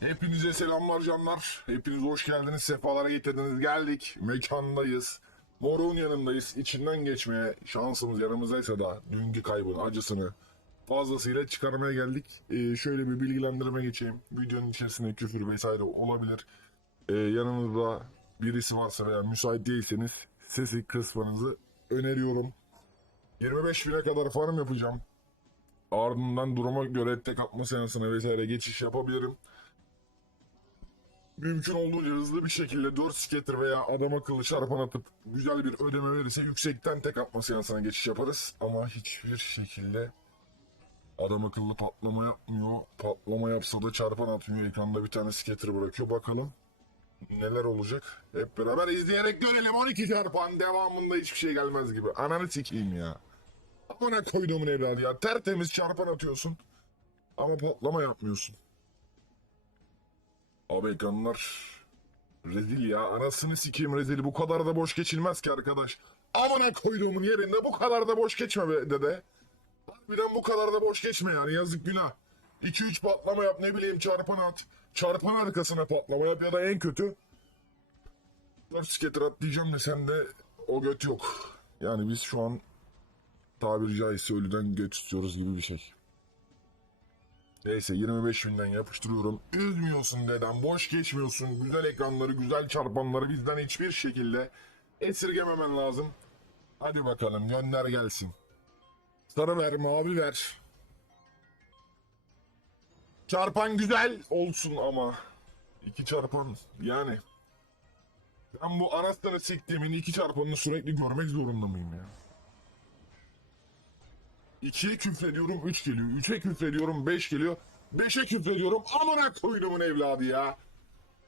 Hepinize selamlar canlar. Hepiniz hoş geldiniz. Sefalara getirdiniz. Geldik. Mekandayız. Morun yanındayız. İçinden geçmeye şansımız yanımızdaysa da dünkü kaybın acısını fazlasıyla çıkarmaya geldik. Ee, şöyle bir bilgilendirme geçeyim. Videonun içerisinde küfür vesaire olabilir. Ee, yanınızda birisi varsa veya müsait değilseniz sesi kısmanızı öneriyorum. 25 bine kadar farm yapacağım. Ardından duruma göre tek atma seansına vesaire geçiş yapabilirim. Mümkün olduğunca hızlı bir şekilde 4 skater veya adam akıllı çarpan atıp güzel bir ödeme verirse yüksekten tek atma seansına geçiş yaparız. Ama hiçbir şekilde adam akıllı patlama yapmıyor. Patlama yapsa da çarpan atmıyor. Ekranda bir tane skater bırakıyor. Bakalım neler olacak. Hep beraber izleyerek görelim. 12 çarpan devamında hiçbir şey gelmez gibi. Ananı sikeyim ya. Amına koyduğumun evladı ya. Tertemiz çarpan atıyorsun. Ama patlama yapmıyorsun. Abi ekranlar rezil ya. Anasını sikeyim rezil. Bu kadar da boş geçilmez ki arkadaş. Amına koyduğumun yerinde bu kadar da boş geçme be dede. Harbiden bu kadar da boş geçme yani yazık günah. 2-3 patlama yap ne bileyim çarpan at. Çarpan arkasına patlama yap ya da en kötü. 4 skater at diyeceğim de sende o göt yok. Yani biz şu an tabiri caizse ölüden göt istiyoruz gibi bir şey. Neyse 25 binden yapıştırıyorum. Üzmüyorsun dedem, boş geçmiyorsun. Güzel ekranları, güzel çarpanları bizden hiçbir şekilde esirgememen lazım. Hadi bakalım gönder gelsin. Sarı ver, mavi ver. Çarpan güzel olsun ama. iki çarpan yani. Ben bu anasını siktiğimin iki çarpanını sürekli görmek zorunda mıyım ya? 2'ye küfrediyorum 3 geliyor. 3'e küfrediyorum 5 geliyor. 5'e küfrediyorum amına koyduğumun evladı ya.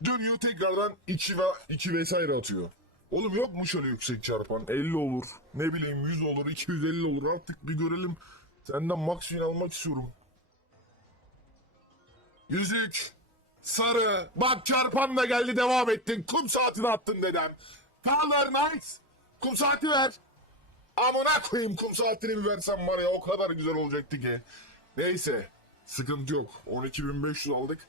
Dönüyor tekrardan 2 ve 2 vesaire atıyor. Oğlum yok mu şöyle yüksek çarpan? 50 olur. Ne bileyim 100 olur, 250 olur. Artık bir görelim. Senden win almak istiyorum. Yüzük. Sarı. Bak çarpan da geldi devam ettin. Kum saatini attın dedem. Kaldır nice. Kum saati ver. Amına koyayım kum saatini bir versem var ya o kadar güzel olacaktı ki. Neyse. Sıkıntı yok. 12.500 aldık.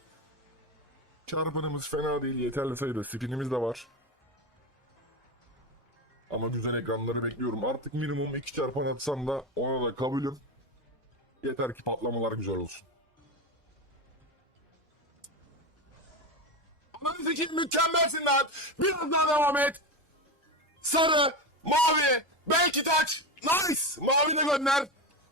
Çarpanımız fena değil. Yeterli sayıda spinimiz de var. Ama güzel ekranları bekliyorum. Artık minimum 2 çarpan atsam da ona da kabulüm. Yeter ki patlamalar güzel olsun. Ananı mükemmelsin lan. Biraz daha devam et. Sarı, mavi, belki taç. Nice. Mavi de gönder.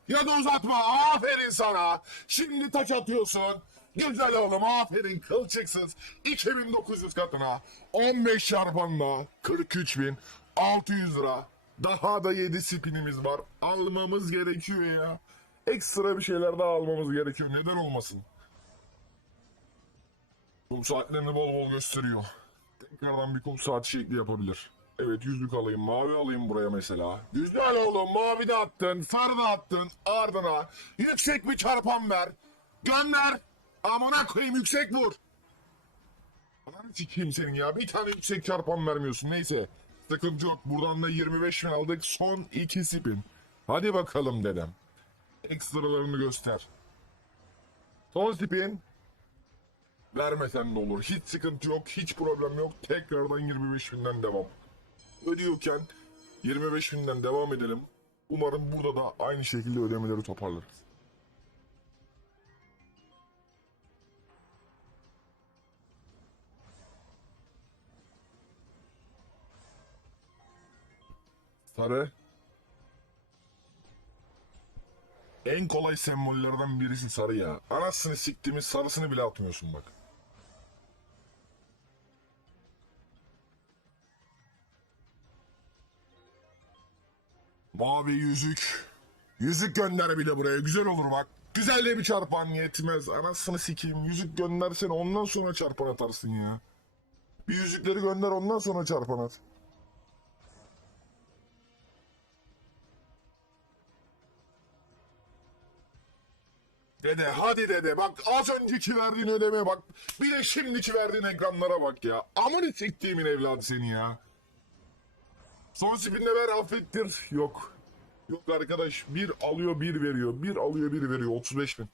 Ya da uzatma. Aferin sana. Şimdi taç atıyorsun. Güzel oğlum aferin kılçıksız. 2900 katına. 15 çarpanla 43.600 lira. Daha da 7 spinimiz var. Almamız gerekiyor ya. Ekstra bir şeyler daha almamız gerekiyor. Neden olmasın? Kum saatlerini bol bol gösteriyor. Tekrardan bir kum saat şekli yapabilir. Evet yüzlük alayım, mavi alayım buraya mesela. Güzel oğlum, mavi de attın, sarı da attın, ardına. Yüksek bir çarpan ver. Gönder. Amına koyayım yüksek vur. Ananı sikeyim senin ya. Bir tane yüksek çarpan vermiyorsun. Neyse. Sıkıntı yok. Buradan da 25 bin aldık. Son iki spin. Hadi bakalım dedem. Ekstralarını göster. Son spin. Vermesen de olur. Hiç sıkıntı yok. Hiç problem yok. Tekrardan 25 binden devam. Ödüyorken 25 binden devam edelim. Umarım burada da aynı şekilde ödemeleri toparlarız. Sarı. En kolay sembollerden birisi sarı ya. Anasını siktiğimiz sarısını bile atmıyorsun bak. Mavi yüzük. Yüzük gönder bir de buraya. Güzel olur bak. Güzel de bir çarpan yetmez. Anasını sikeyim. Yüzük göndersene ondan sonra çarpan atarsın ya. Bir yüzükleri gönder ondan sonra çarpan at. Dede hadi dede bak az önceki verdiğin ödemeye bak. Bir de şimdiki verdiğin ekranlara bak ya. Amını siktiğimin evladı seni ya. Son spinle ver affettir. Yok. Yok arkadaş bir alıyor bir veriyor. Bir alıyor bir veriyor 35 bin.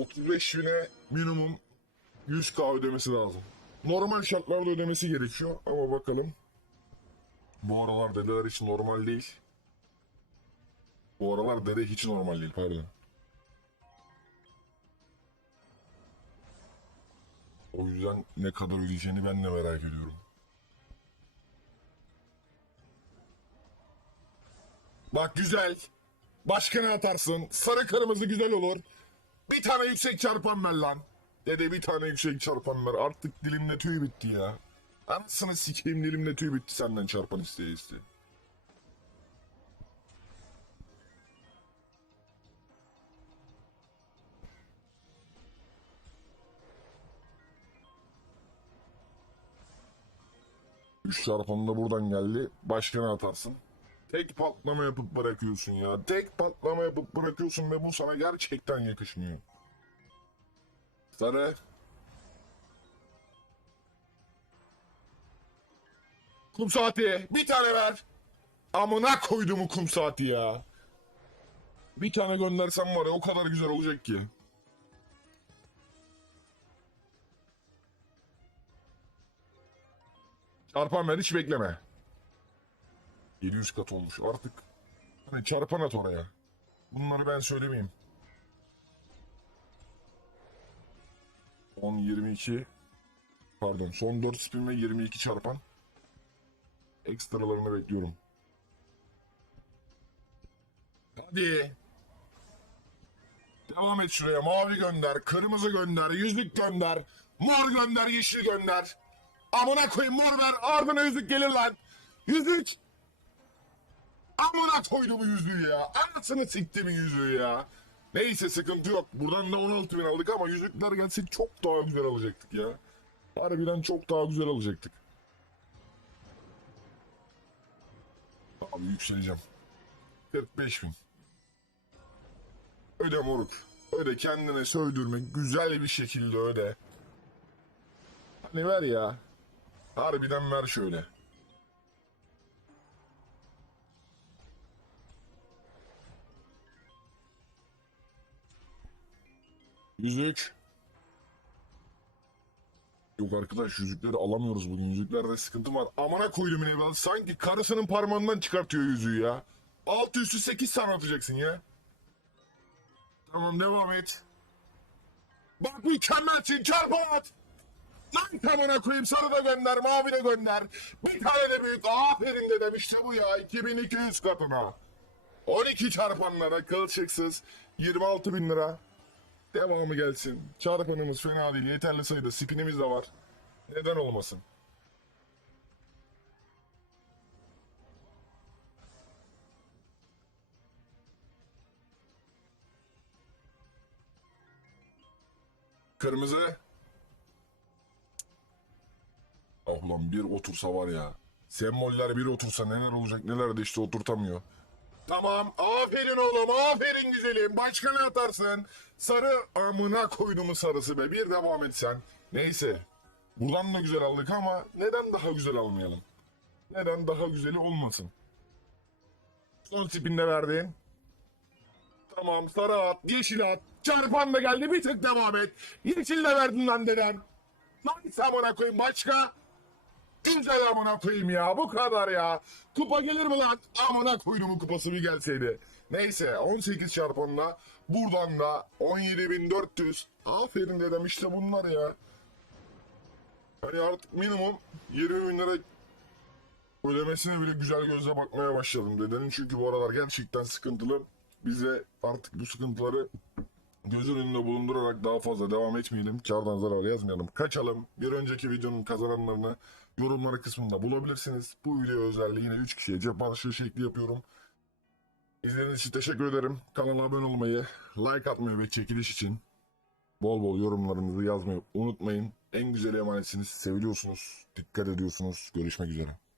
35 bine minimum 100k ödemesi lazım. Normal şartlarda ödemesi gerekiyor ama bakalım. Bu aralar dedeler için normal değil. Bu aralar dede hiç normal değil pardon. O yüzden ne kadar ödeyeceğini ben de merak ediyorum. Bak güzel. Başka ne atarsın? Sarı kırmızı güzel olur. Bir tane yüksek çarpan ver lan. Dede bir tane yüksek çarpan ver. Artık dilimde tüy bitti ya. Anasını sikeyim dilimde tüy bitti senden çarpan isteye isteye. Üç çarpan da buradan geldi. Başka ne atarsın? Tek patlama yapıp bırakıyorsun ya. Tek patlama yapıp bırakıyorsun ve bu sana gerçekten yakışmıyor. Sarı. Kum saati. Bir tane ver. Amına koyduğumu kum saati ya. Bir tane göndersem var ya o kadar güzel olacak ki. Çarpan ver hiç bekleme. 700 kat olmuş artık. Hani çarpan at oraya. Bunları ben söylemeyeyim. 10, 22. Pardon son 4 spin ve 22 çarpan. Ekstralarını bekliyorum. Hadi. Devam et şuraya. Mavi gönder, kırmızı gönder, yüzlük gönder, mor gönder, yeşil gönder. Amına koyayım mor ver, ardına yüzlük gelir lan. Yüzlük. Amına koydum yüzüğü ya. Anasını siktim yüzüğü ya. Neyse sıkıntı yok. Buradan da 16 bin aldık ama yüzükler gelse çok daha güzel alacaktık ya. Harbiden çok daha güzel alacaktık. Abi yükseleceğim. 45 bin. Öde moruk. Öde kendine söydürme. Güzel bir şekilde öde. Hani ver ya. Harbiden ver şöyle. Yüzük. Yok arkadaş yüzükleri alamıyoruz bugün. Yüzüklerde sıkıntı var. Amana koydum evladı. Sanki karısının parmağından çıkartıyor yüzüğü ya. Altı üstü sekiz tane atacaksın ya. Tamam devam et. Bak mükemmelsin çarpı at. Lan tamına koyayım sarı da gönder mavi de gönder. Bir tane de büyük aferin de demişti bu ya 2200 katına. 12 çarpanlara kılçıksız 26 bin lira. Devamı gelsin. Çarpanımız fena değil. Yeterli sayıda spinimiz de var. Neden olmasın? Kırmızı. Ah lan bir otursa var ya. Semboller bir otursa neler olacak neler de işte oturtamıyor. Tamam. Aferin oğlum. Aferin güzelim. Başka ne atarsın? Sarı amına koydumu sarısı be. Bir devam et sen. Neyse. Buradan da güzel aldık ama neden daha güzel almayalım? Neden daha güzeli olmasın? Son spinde verdin. Tamam sarı at, yeşil at. Çarpan da geldi bir tık devam et. Yeşil de verdin lan deden. Lan sen bana koyayım başka. Güzel amına koyayım ya bu kadar ya. Kupa gelir mi lan? Amına koyduğumun kupası bir gelseydi. Neyse 18 çarpanla buradan da 17.400. Aferin dedem işte bunlar ya. Hani artık minimum 20 bin lira ödemesine bile güzel gözle bakmaya başladım dedenin. Çünkü bu aralar gerçekten sıkıntılı. Bize artık bu sıkıntıları gözün önünde bulundurarak daha fazla devam etmeyelim. Kardan zarar yazmayalım. Kaçalım. Bir önceki videonun kazananlarını yorumları kısmında bulabilirsiniz. Bu video özelliği yine 3 kişiye cep bağışı şekli yapıyorum. İzlediğiniz için teşekkür ederim. Kanala abone olmayı, like atmayı ve çekiliş için bol bol yorumlarınızı yazmayı unutmayın. En güzel emanetsiniz. Seviliyorsunuz. Dikkat ediyorsunuz. Görüşmek üzere.